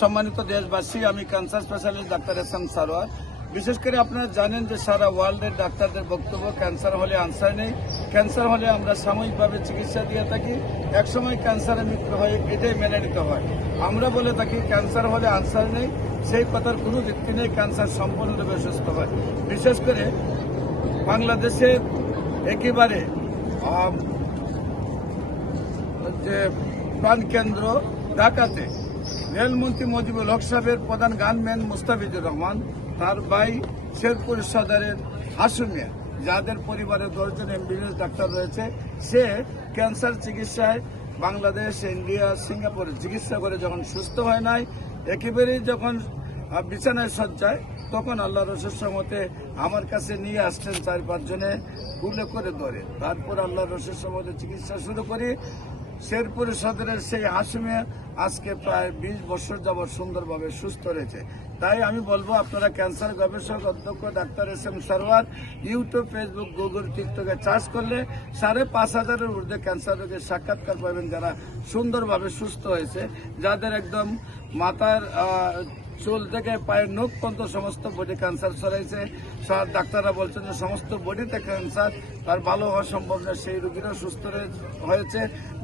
সম্মানিত দেশবাসী, আমি cancer specialist doctor S M Sarwar. বিশেষ করে আপনারা জানেন যে সারা ওয়ার্ল্ডের ডাক্তারদের বক্তব্য, ক্যান্সার হলে আনসার নেই। ক্যান্সার হলে আমরা সাময়িকভাবে চিকিৎসা দিয়ে থাকি। একসময় ক্যান্সারে মৃত্যু হয়, এটাই মেনে নিতে হয়। আমরা বলে থাকি, ক্যান্সার হলে আনসার নেই। সেই কথার কোনো ভিত্তি নেই, ক্যান্সার সম্পূর্ণরূপে সুস্থ হয়। বিশেষ করে বাংলাদেশে একেবারে যে প্রাণকেন্দ্র ঢাকাতে রেলমন্ত্রী মজিবুল হক সাহেবের প্রধান গানম্যান মুস্তাফিজুর রহমান, তার ভাই শেরপুর সদরের হাসুমিয়া, যাদের পরিবারে দশজন এমবিবিএস ডাক্তার রয়েছে, সে ক্যান্সার চিকিৎসায় বাংলাদেশ, ইন্ডিয়া, সিঙ্গাপুরে চিকিৎসা করে যখন সুস্থ হয় নাই, একেবারেই যখন বিছানায় সজ্জায় তখন আল্লাহ রসুল সমতে আমার কাছে নিয়ে আসছেন চার পাঁচজনে, গুলে করে ধরে। তারপর আল্লাহ রসুল সমতে চিকিৎসা শুরু করি। শেরপুর সদরের সেই হাসিমে আজকে প্রায় বিশ বছর যাবৎ সুন্দরভাবে সুস্থ রয়েছে। তাই আমি বলব, আপনারা ক্যান্সার গবেষক, অধ্যক্ষ, doctor S M Sarwar YouTube, Facebook, Google, টিকটকে চার্জ করলে সাড়ে পাঁচ হাজারের ঊর্ধ্বে ক্যান্সার রোগের সাক্ষাৎকার পাবেন যারা সুন্দরভাবে সুস্থ হয়েছে, যাদের একদম মাথার চুল থেকে পায়ের নখ পর্যন্ত সমস্ত বডি ক্যান্সার ছড়াইছে। ডাক্তাররা বলছেন যে সমস্ত বডিতে ক্যান্সার তার ভালো হওয়া সম্ভব না। সেই রুগীরা সুস্থ হয়েছে।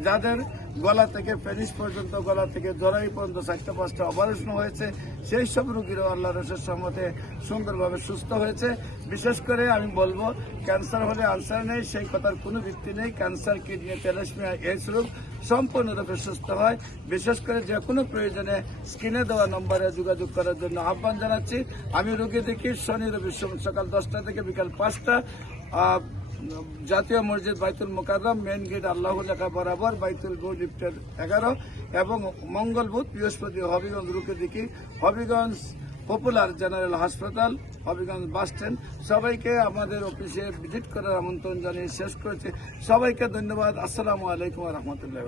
যাদের গলা থেকে পেনিস পর্যন্ত, গলা থেকে জরাই পর্যন্ত চারটা পাঁচটা অপারেশন হয়েছে। সেই সব রোগীরাও আল্লাহ রসের সম্মতে সুন্দরভাবে সুস্থ হয়েছে। বিশেষ করে আমি বলব, ক্যান্সার হলে আনসার নেই, সেই কথার কোনো ভিত্তি নেই। ক্যান্সার, কিডনি তেলাসমিয়া এইস রোগ সম্পূর্ণরূপে সুস্থ হয়। বিশেষ করে যে কোনো প্রয়োজনে স্ক্রিনে দেওয়া নম্বরে যোগাযোগ করার জন্য আহ্বান জানাচ্ছি। আমি রোগী দেখি, শনি, রবি সকাল দশটা থেকে বিকাল পাঁচটা। জাতীয় মসজিদ বাইতুল মোকাররম মেন গেট আল্লাহ লেখা বরাবর বাইতুল গো লিফটের এগারো এবং মঙ্গল বুধ, বৃহস্পতি হবিগঞ্জ রুকে দিকে। হবিগঞ্জ পপুলার জেনারেল হাসপাতাল, হবিগঞ্জ বাস স্ট্যান্ড। সবাইকে আমাদের অফিসে ভিজিট করার আমন্ত্রণ জানিয়ে শেষ করেছে। সবাইকে ধন্যবাদ। আসসালামু আলাইকুম রহমতুল্লাহ